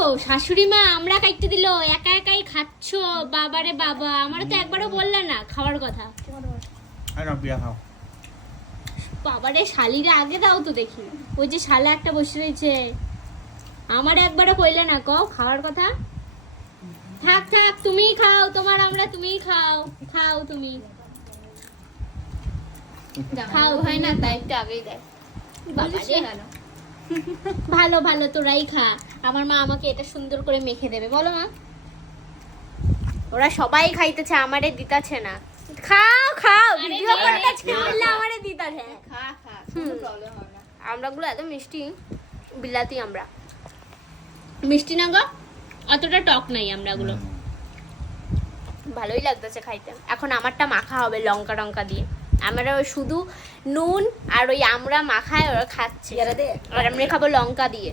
গো শাশুড়ি মা আমরা খাইতে দিল, একা একাই খাচ্ছ, বাবারে বাবা, আমারও তো একবারও বললে না খাওয়ার কথা। বিয়া খাও। বাবারে শালিরা আগে দাও তো দেখি, ওই যে শালা একটা বসে রয়েছে, আমার একবারও কইলে না কও খাওয়ার কথা। থাক থাক তুমিই খাও, তোমার আমরা তুমিই খাও, খাও তুমি খাও হয় না তাই একটু আগেই দেয়। বাবারে। ভালো ভালো তোরাই খা, আমার মা আমাকে এটা সুন্দর করে মেখে দেবে, বলো মা। ওরা সবাই খাইতেছে, আমারে দিতাছে না। খাও খাও, আরে ভিডিও দে, করতেছে খা, বললে খা। আমারে দিতাছে। খা খা, কোনো প্রবলেম হবে না। আমরাগুলো এত মিষ্টি, বিলাতি আমরা মিষ্টি না গো, অতটা টক নাই আমরাগুলো। ভালোই লাগতেছে খাইতে। এখন আমারটা মাখা হবে লঙ্কা টঙ্কা দিয়ে, আমরা ওই শুধু নুন আর ওই আমরা মাখায় ওরা খাচ্ছে, আর আমরা খাবো লঙ্কা দিয়ে।